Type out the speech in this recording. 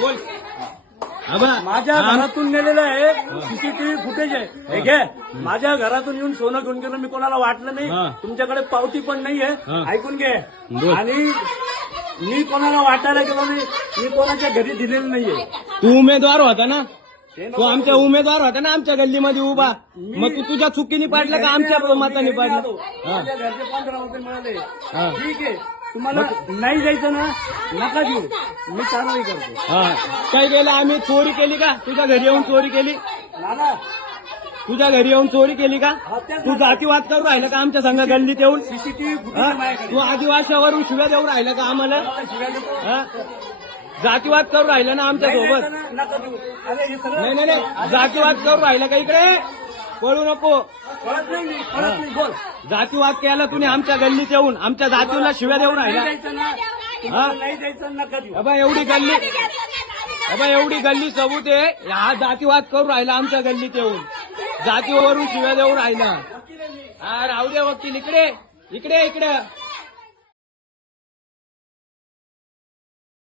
बोल. माझ्या घरातून नेलेलं आहे सीसीटीव्ही फुटेज आहे. हे घे, माझ्या घरातून येऊन सोनं घेऊन गेलं, मी कोणाला वाटलं नाही, तुमच्याकडे पावती पण नाहीये. ऐकून घे. आणि मी कोणाला वाटायला गेलो नाही, मी कोणाच्या घरी दिलेलं नाहीये. तू उमेदवार होता ना, तू आमच्या उमेदवार होता ना आमच्या गल्लीमध्ये उभा, मग तू तुझ्या चुकीने पाडलं का आमच्या मताने पाडलं? माझ्या घरचे 15 रुपये मिळाले. ठीक आहे, तुम्हाला नाही जायचं ना, नका देऊ, मी कारवाई करतो. काय केलं आम्ही? चोरी केली का? तुझ्या घरी येऊन चोरी केली? नाना, तुझ्या घरी येऊन चोरी केली का? तू जातीवाद करू राहिला का आमच्या संघ गल्लीत येऊन? सीसीटीव्ही फुटेज माझ्याकडे. तू आदिवासीवरून शिव्या देऊ राहिला का आम्हाला? शिव्या देतो. जातीवाद करू राहिला ना आमच्या सोबत? नका देऊ. अरे हे सगळं नाही नाही, जातीवाद करू राहिला का? इकडे पळू नको. कळत नाही, कळत नाही. बोल. जातीवाद केला तुम्ही आमच्या गल्लीत येऊन, आमच्या जातीला शिव्या देऊ राहिला. नाही जायचं ना, तुम्हाला नाही जायचं, नका देऊ. अबा एवढी गल्ली, अबा एवढी गल्ली सबूत आहे, हा जातीवाद करू राहिला आमच्या गल्लीत येऊन, जातीवरून शिव्या देऊ राहिला. राहू दे वकील, इकडे इकडे इकडे